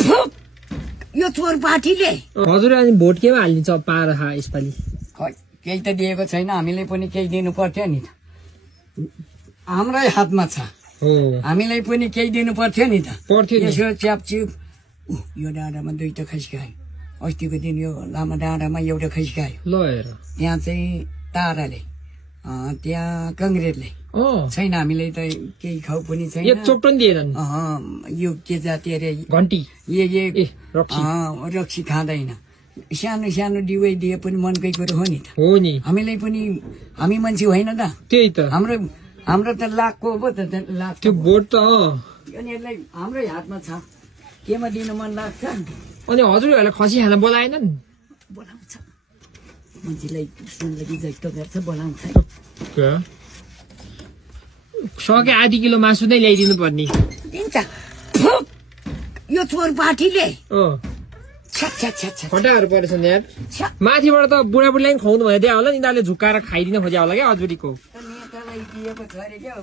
यो चोर पार्टीले हजुर अनि भोट केमा हाल्नुहुन्छ पार यसपालि खै केही त दिएको छैन हामीले पनि केही दिनु पर्थ्यो नि त हाम्रै हातमा छ हो हामीलाई पनि केही दिनु पर्थ्यो नि त पर्थ्यो नि यसो च्यापचिप यो डाँडामा दुईटा खस्कायो अस्तिको दिन यो लामा डाँडामा एउटा खस्कायो ल हेर त्यहाँ चाहिँ ताराले त्यहाँ काङ्ग्रेसले छैन हामीलाई त केही खाउ पनि छैन एक चोट पनि दिएनन् यो के जाति अरे घन्टी रक्सी खाँदैन सानो सानो डिवाई दिए पनि मनकै कुरो हो नि त हो नि हामीलाई पनि हामी मान्छे होइन त त्यही त हाम्रो त लाखको हो त लाख त्यो भोट त यिनीहरूलाई हाम्रै हातमा छ केमा दिनु मन लाग्छ अनि हजुरहरूलाई खसी खान बोलाएनन् बोलाउँछ मान्छेलाई जिन्दगी जस्तो गर्छ बोलाउँछ सके आधी किलो मासु नै ल्याइदिनु पर्ने दिन्छ यो चोर पार्टीले खटाहरू परेछन् यार माथिबाट त बुढाबुढीलाई पनि खुवाउनु भयो त्यहाँ होला नि यिनीहरूले झुक्काएर खाइदिन खोज्या होला क्या हजुरीको नेतालाई दिएको छ अरे क्या